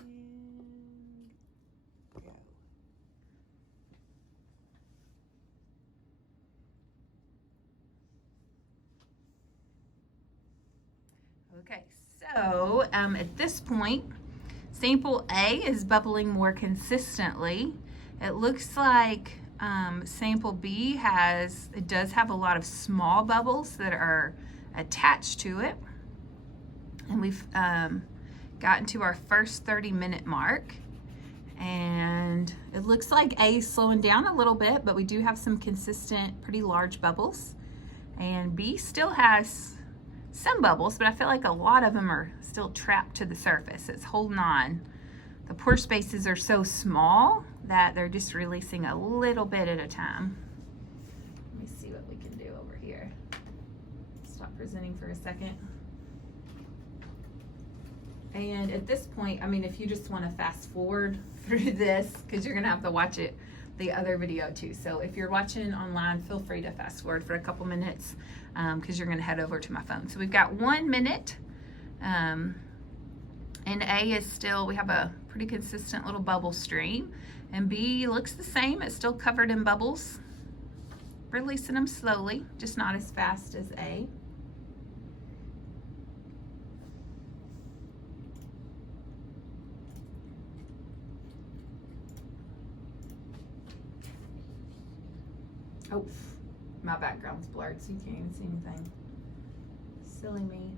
And go. Okay, so at this point, sample A is bubbling more consistently. It looks like sample B does have a lot of small bubbles that are attached to it. And we've gotten to our first 30-minute mark. And it looks like A is slowing down a little bit, but we do have some consistent, pretty large bubbles. And B still has some bubbles, but I feel like a lot of them are still trapped to the surface. It's holding on. The pore spaces are so small that they're just releasing a little bit at a time. Let me see what we can do over here. Stop presenting for a second. And at this point, I mean, if you just want to fast forward through this, because you're going to have to watch it, the other video too. So if you're watching online, feel free to fast forward for a couple minutes because you're going to head over to my phone. So we've got 1 minute. And A is still, we have a pretty consistent little bubble stream. And B looks the same. It's still covered in bubbles. Releasing them slowly, just not as fast as A. Oh, my background's blurred, so you can't even see anything. Silly me.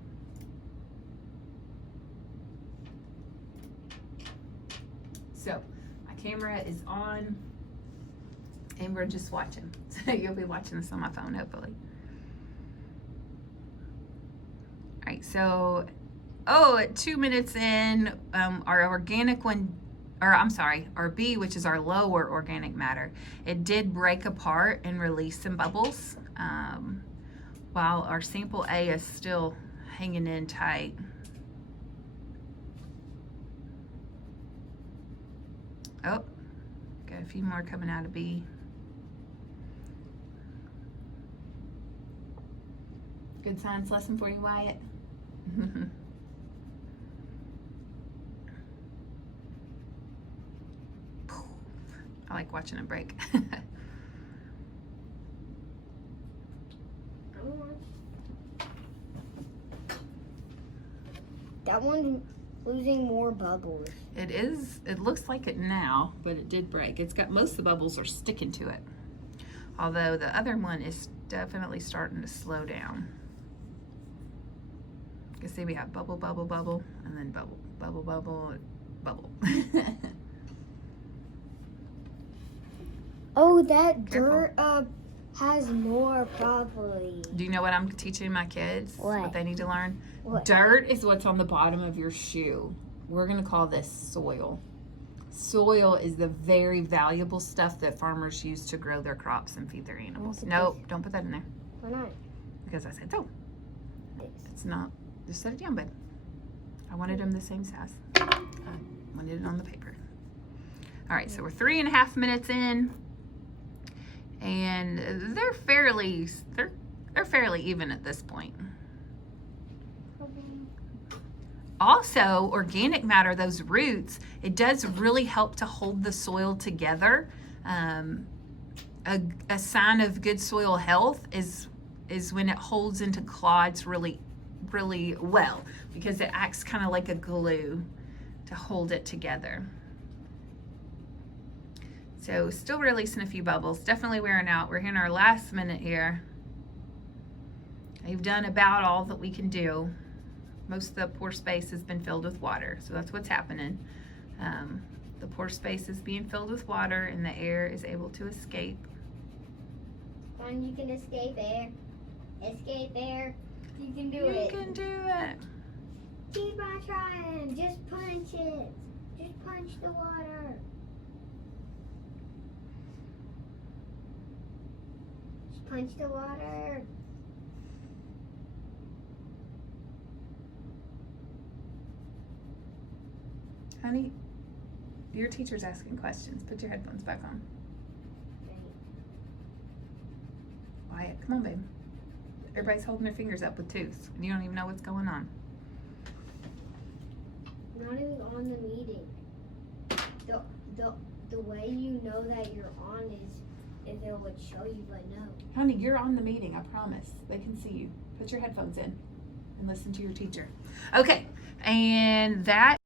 So, my camera is on, and we're just watching. So you'll be watching this on my phone, hopefully. All right, so, at 2 minutes in, our organic one, or I'm sorry, our B, which is our lower organic matter, it did break apart and release some bubbles, while our sample A is still hanging in tight. Oh, got a few more coming out of B. Good science lesson for you, Wyatt. I like watching it break. That one's losing more bubbles. It is, it looks like it now, but it did break. It's got, most of the bubbles are sticking to it. Although the other one is definitely starting to slow down. You can see we have bubble, bubble, bubble, and then bubble, bubble, bubble, bubble. Oh, that Careful. dirt has more probably. Do you know what I'm teaching my kids? What? They need to learn? What? Dirt is what's on the bottom of your shoe. We're gonna call this soil. Soil is the very valuable stuff that farmers use to grow their crops and feed their animals. put Nope, don't put that in there. Why not? Because I said so. It's not, just set it down, bud. I wanted them the same size. I wanted it on the paper. All right, so we're 3.5 minutes in. And they're fairly even at this point. Also, organic matter, those roots, it does really help to hold the soil together. A sign of good soil health is when it holds into clods really, really well, because it acts kind of like a glue to hold it together. So still releasing a few bubbles, definitely wearing out. We're in our last minute here. We've done about all that we can do. Most of the pore space has been filled with water, so that's what's happening. The pore space is being filled with water and the air is able to escape. Come on, you can escape air. Escape air. You can do it. You can do it. Keep on trying. Just punch it. Just punch the water. Just punch the water. Honey, your teacher's asking questions. Put your headphones back on. Wyatt, come on, babe. Everybody's holding their fingers up with tooths, and you don't even know what's going on. Not even on on the meeting. The way you know that you're on is if it would show you, but no. Honey, you're on the meeting, I promise. They can see you. Put your headphones in and listen to your teacher. Okay, and that